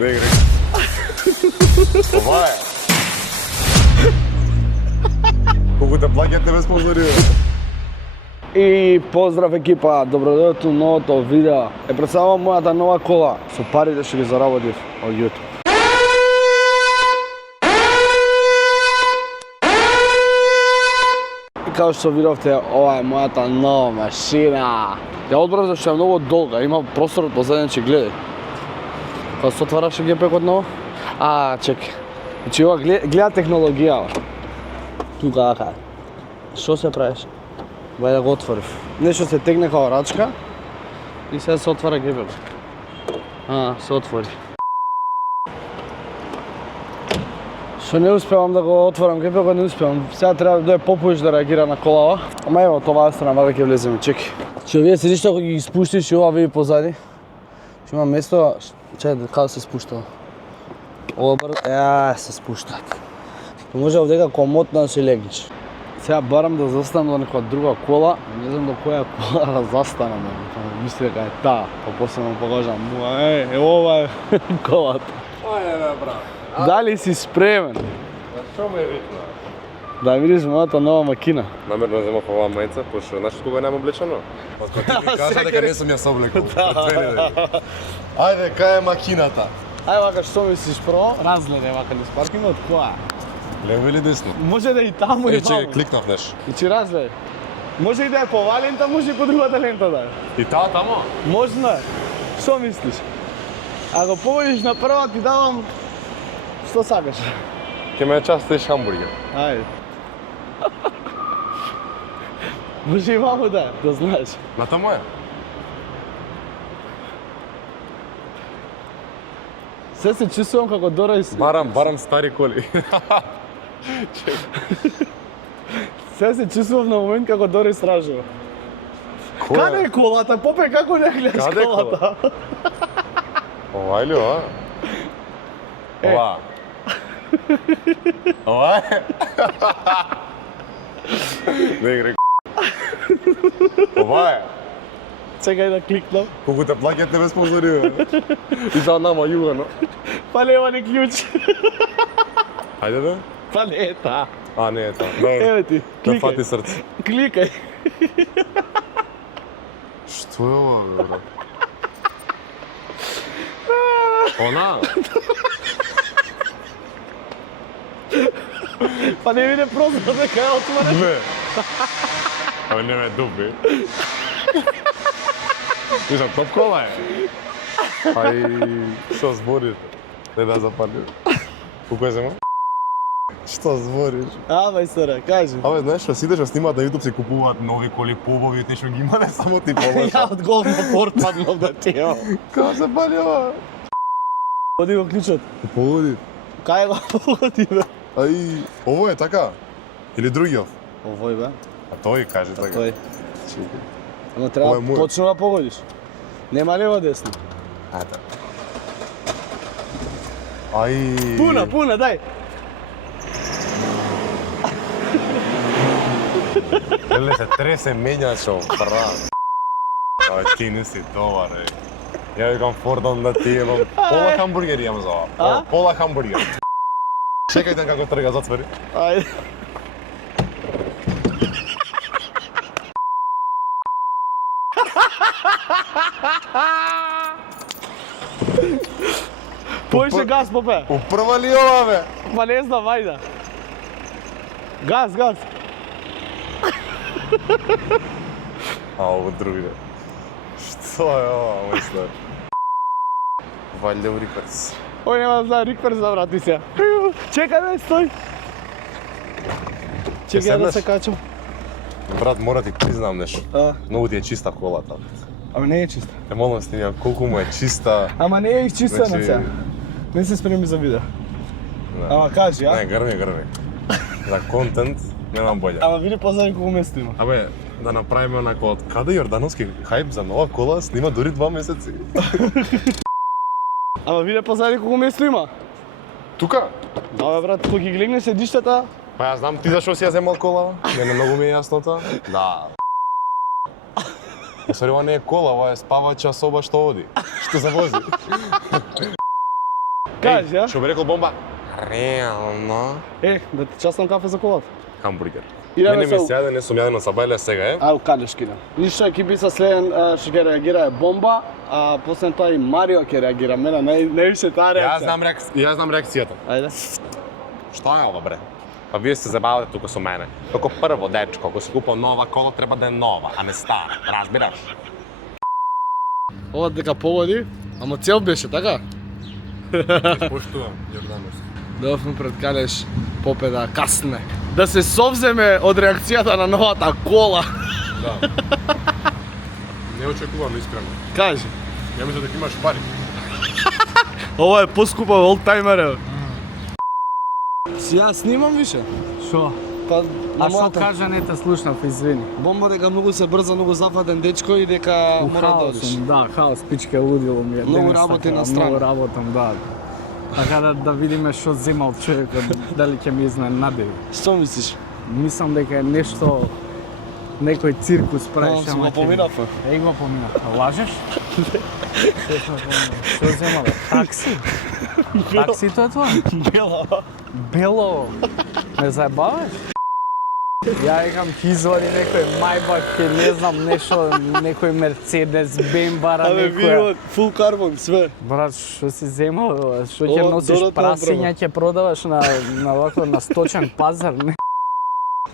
Не играј. Ова е. Колку те плаќат тебе спонзорира. И поздрав екипа, добродојавте у новото видео. Представувам мојата нова кола со парите што ги заработив од YouTube. И како што видовте, ова е мојата нова машина. Ја одбрав зашто е многу долга, има простор од позаден, че гледај. Кога се отвараше гепекот ново? Чекај. Значи ова гледа технологија. Тука ака. Што се правиш? Вај да го отворив. Нешто се тегне као рачка и сега се отвара гепекот. Се отвори. Што не успевам да го отворам гепекот, не успевам. Сега треба да дојде попуиш да реагира на колава. Ама ево, тоа страна, вака ќе влеземе, чеки. Че овие седиш ако ги спуштиш и ова види позади. Че има место, чекај, каде се спушта? Ова се спушта. Може овдека комотно да се легнеш. Сега барам да застанам до некоја друга кола, не знам до која кола да застанам. Мисли дека е таа, па после му покажам, ова е колата. Ајде бе брат. Дали си спремен? Што ме ритна? Да видиш мојата нова макина. Намерно земав оваа мајца, пошто знаеш кога нема облечено? Па ти ми кажа дека не сум ја соблекол. Ајде, кај е макината? Ајде вака, што мислиш прво? Разгледај вака низ паркингот, која? Лево или десно? Може да и таму и таму. Че кликнав нешто. Значи разгледај. Може и да е по оваа лента, може и по другата лента да е. И таа тамо? Можно е. Што мислиш? Ако погодиш на прва, ти давам што сакаш. Ке ме частиш хамбургер. Ајде. Може и ваму да е, да знаеш. На тамо е? Се се чувствувам како Дора и Барам стари коли. Се се чувствувам на момент како Дора истражува. Каде е колата? Попе, како не гледаш Каде е колата? Ова или ова? Ова. Ова е? Не играј. Ова е? Чекај да кликнам. Колку те плаќат тебе спонзорира. И за нама југано. Па нема ни клjuč. Ајде да? Па не е таа. Не е таа. Еве ти, Да фати кликај. срце. Кликај. Што е ова, бе, брат? Она? Па не виде прозор дека е отворен. Не. Ама не ме дуби. Виждам, топ кола е. Што зборите? Не да запалим. Колко е зема? Што збориш? Мајсторе, кажи. Знаеш што, сите што снимаат на YouTube се купуваат нови коли, побови, те што ги има, не само ти побаш. Ја од голно порт паднав да ти е. Како се пали ова? Оди го клучот. Погоди. Кај го погоди, бе? Ово е така? Или другиот? Овој, бе. А тој каже така. Тој. Чекај. Ама Ова е треба мој. точно да погодиш. Нема лево десно. Пуна, дај. Леле се тресе мењачо, брат. Ти не си добар, е. Ја викам Фордан да ти имам пола хамбургери имам за ова. Пола хамбургер. Чекајте како трга, затвори. Ајде. Поише газ, попе. Упрва ли ова, бе? Па не знам, ајде. Газ. Ово други, бе. Што е ова, мој стар? Валјде у рикверс. Ој нема да знам, рикверс да врати се. Чекај, бе, стој. Чекај да се качам. Брат, мора ти признам нешто. Многу ти е чиста колата. Ама не е чиста. Те молам снимам колку му е чиста. Ама не е изчистена Значи- сега. Не се спреми за видео. Ама кажи, Не, грми. За контент немам болја. Ама види позади колку место има. Абе, да направиме онако од каде Јордановски хајп за нова кола снима дури 2 месеци. Ама види позади колку место има. Тука? Да, бе, брат, кога ги легне седиштата, Па ја знам ти зашо си ја земал кола. Мене многу ми е јаснота. Да. Сори, ова не е кола, ова е спавача соба што оди. Што се вози. Кажи, а? Што би рекол бомба? Реално. Да ти частам кафе за колата. Хамбургер. Идеме Мене ми со- се јаде, не сум јаден на сабајле сега е. Ајде кадеш кида. Ништо екипи са следен што ќе реагира е бомба, а после тоа и Марио ќе реагира. Мене највише таа реакција. Јас знам реакцијата. Ајде. Што е ова бре? Па вие се забавате тука со мене. Како прво дечко, ако си купува нова кола, треба да е нова, а не стара. Разбираш? Ова дека погоди, ама цел беше, така? Поштувам, Јорданос. Дојавме пред Калеш победа касне. Да се совземе од реакцијата на новата кола. Да. Не очекувам искрено. Кажи. Ја мислам дека имаш пари. Ова е поскупа олдтаймер. Си ја снимам више. Шо? Па на А шо мојата кажа, не те слушнав, извини. бомба дека многу се брза, многу западен дечко и дека мора да Хаос одиш. сум, да, хаос, пичке лудило ми е. Многу денес работи така, на страна. Многу работам, да. Така да видиме што земал човекот, дали ќе ми изненади. Што мислиш? Мислам дека е нешто, некој циркус правиш, Си го поминавме. Еј го поминав. Лажеш? Што земал? Такси? Таксито е тоа? Бела. Бело, ме заебаваш? Ја екам ќе извади некој Мајбах, ќе не знам нешто, некој Мерцедес, Бембара, Абе, некоја. видимо, фул карбон, све. Брат, што си земал, бе? Што ќе Ова носиш додатна прасиња, ќе продаваш на вако на сточен пазар, не?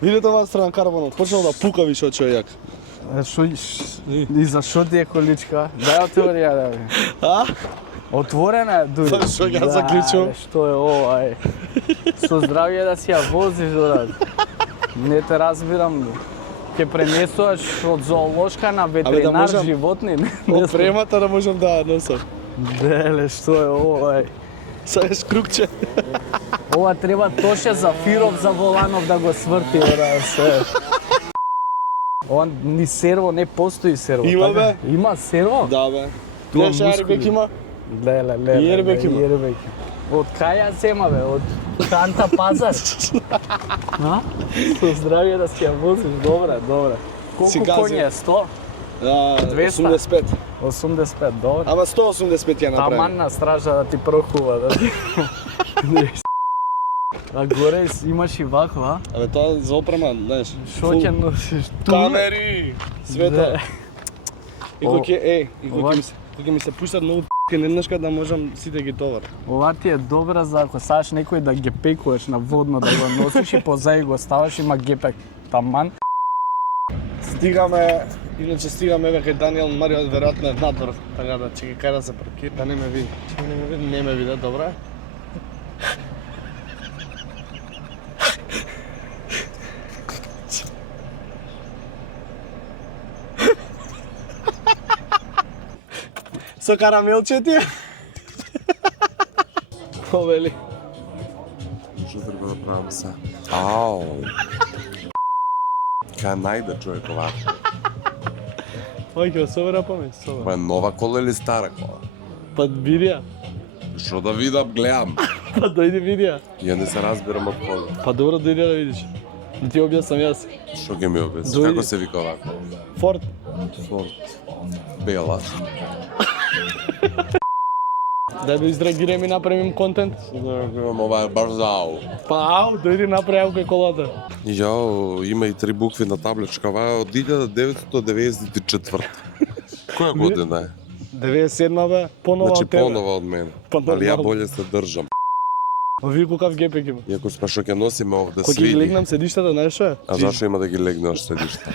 Видите оваа страна карбонот, почнал да пука више од човек. Што и за што ти е количка? Дај отвори ја, да. А? Отворена е дури. Па што ја заклучувам? бе, Што е ова, е? Со здравје да си ја возиш, брат. Не те разбирам. Ќе пренесуваш од зоолошка на ветеринар можам- животни, не? Од премата да можам да носам. Деле, што е ова, е? Сега е скрукче. Ова треба Тоше Зафиров за Воланов да го сврти, брат, се. Ова ни серво, не постои серво. Има, така? бе. Има серво? Да, бе. Тоа Гледаш, Арибек мускули. има? Леле. И ербек има. Ербек. Од кај ја зема, бе? Од Канта пазар? А? Со здравје да си ја возиш, добре. Си Колку гази. коњи е? 100? 200? 85. 85, добре. Ама 185 ја направи. Таман на стража да ти прохува, да ти... А горе имаш и ваква, а? Абе, тоа за опрема, знаеш. Шо фул ќе носиш? Камери! Свето. Да. И кој ќе, ова- кој ќе ми се пуштат многу ненашка да можам сите ги товар. Ова ти е добра за ако сакаш некој да ги пекуваш на водно, да го носиш и позади го ставаш, има гепек таман. Стигаме, иначе стигаме веќе Даниел Марио веројатно е надвор, така да ќе ги кара да се паркира, да не ме види. Не ме види, добре. Со карамелче ти? Овели. Што треба да правам се? Ау. Кај најде човек ова? Ој, ќе собера памет, собера. Ова е нова кола или стара кола? Па видија, Што да видам, гледам. па дојди видија. Ја не се разбирам од кола. Па добро дојди да видиш. Да ти објаснам јас. Што ќе ми објасни? Дојди. Како се вика оваа кола? Форд. Форд. Бела. Да би изреагираме и направим контент. Ова е баш зау. Па ау, дојди направи кој колата. Јао, има и 3 букви на табличка. Ова е од 1994. Која година е? 97 бе, понова Значи од тебе. понова од мене. Па Али ја нормално. боле се држам. А ви какав гепек има? Иако сме што ќе носиме овде Кој ќе ги свиди. легнам седиштата, знаеш што е? А зашо има да ги легнеш седишта?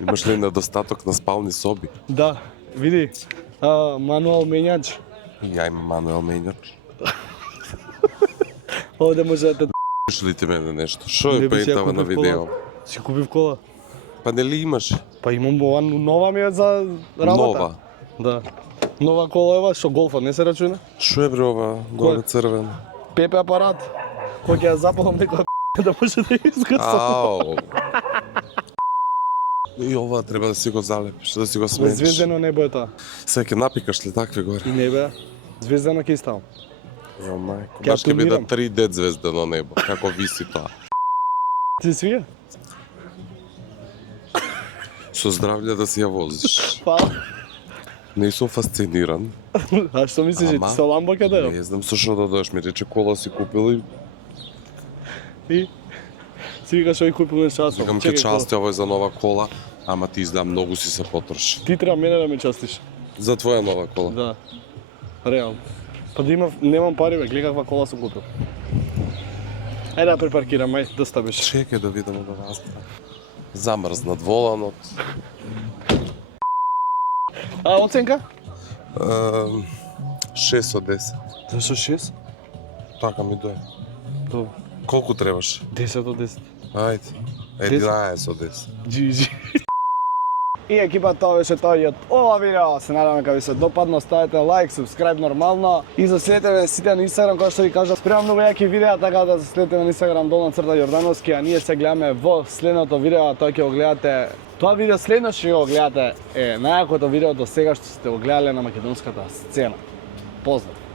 Имаш ли недостаток на спални соби? Да, види. Мануал менјач. Ја имам Мануел Мењач. Овде може да те Виш ли ти мене нешто? Шо Не е би си ја пејтава на купив видео? си купив кола. Па нели имаш? Па имам ова нова ми е за работа. Нова. Да. Нова кола е ова, што голфот не се рачуна. Шо е бре ова? Доле црвен. Пепе апарат. Кој ќе ја запалам некоја да може да изгасам. Ау. И ова треба да си го залепиш, да си го смениш. Звездено небо е тоа. Се ќе напикаш ли такви горе? Не бе, звездено ќе ставам. Ја мајко, Ќе баш ќе биде тонирам. 3D звездено небо. Како виси тоа? Ти свија? Со здравје да си ја возиш. Па. Не сум фасциниран. А што мислиш, че ти се ламба каде? Не знам со што да доеш, ми рече кола си купил и Си викаш овој купил ме часов. викам ке части овој за нова кола, ама ти изда многу си се потроши. Ти треба мене да ме частиш. За твоја нова кола. Да. Реално. Па да немам пари, бе, гледа каква кола сум купил. Ајде да препаркирам, ај, доста беше. Чекај да видам од оваа страна. Замрзнат воланот. А оценка? 6 од 10. Зашо 6? Така ми дојде. Добро. Колку требаш? 10 од 10. Ајде. 11 од 10. GG. И екипа, тоа беше тоа и од ова видео. Се надевам дека ви се допадна, ставете лайк, subscribe нормално и заследете ме сите на Инстаграм, кој што ви кажа, спремам многу јаки видеа, така да заследете на Инстаграм _Јордановски, а ние се гледаме во следното видео, тоа ќе го гледате. Тоа видео следно што го гледате е најакото видео до сега што сте го гледале на македонската сцена. Поздрав!